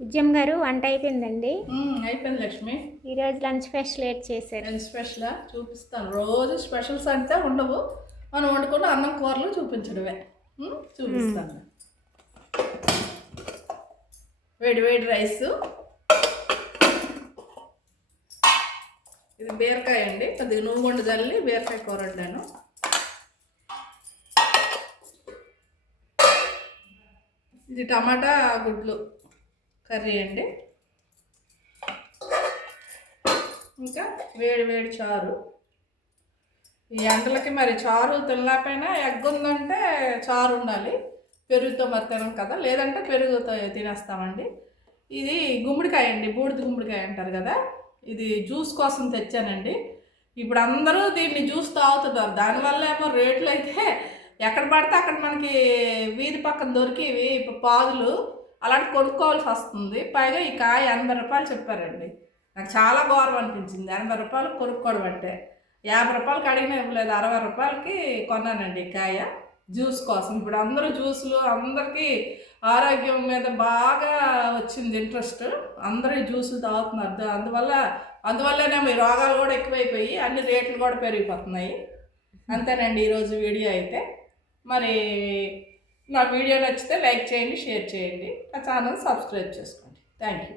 విజయం గారు వంట అయిపోయిందండి. అయిపోయింది లక్ష్మి. ఈరోజు లంచ్ స్పెషల్ ఏడ్ చేశారు? లంచ్ స్పెషల్ చూపిస్తాను. రోజు స్పెషల్స్ అంటే ఉండవు, మనం వండుకున్న అన్నం కూరలు చూపించడమే. చూపిస్తాను. వేడి వేడి రైసు, ఇది బీరకాయ అండి, కొద్దిగా నువ్వు వండు జల్లి బీరకాయ కూర వండాను. ఇది టమాటా గుడ్లు కర్రీ అండి. ఇంకా వేడి వేడి చారు. ఈ ఎండలకి మరి చారు తినలేకపోయినా ఎగ్ ఉందంటే చారు ఉండాలి. పెరుగుతో మరి తినం కదా, లేదంటే పెరుగుతో తినేస్తామండి. ఇది గుమ్మడికాయ అండి, బూడిద గుమ్మడికాయ అంటారు కదా, ఇది జ్యూస్ కోసం తెచ్చానండి. ఇప్పుడు అందరూ దీన్ని జ్యూస్ తాగుతున్నారు. దానివల్ల ఏమో రేట్లు అయితే ఎక్కడ పడితే అక్కడ మనకి వీధి పక్కన దొరికేవి పాదులు అలాంటి కొనుక్కోవాల్సి వస్తుంది. పైగా ఈ కాయ 80 రూపాయలు చెప్పారండి. నాకు చాలా ఘోరం అనిపించింది 80 రూపాయలు కొనుక్కోవడం అంటే. 50 రూపాయలకి అడిగినా ఇవ్వలేదు, 60 రూపాయలకి కొన్నానండి కాయ జ్యూస్ కోసం. ఇప్పుడు అందరూ జ్యూసులు, అందరికీ ఆరోగ్యం మీద బాగా వచ్చింది ఇంట్రెస్ట్, అందరూ ఈ జ్యూసులు తాగుతున్నారు. అందువల్లనే మీ రోగాలు కూడా ఎక్కువైపోయి అన్ని రేట్లు కూడా పెరిగిపోతున్నాయి. అంతేనండి ఈరోజు వీడియో అయితే. మరి నా వీడియో నచ్చితే లైక్ చేయండి, షేర్ చేయండి, నా ఛానల్ సబ్స్క్రైబ్ చేసుకోండి. Thank you.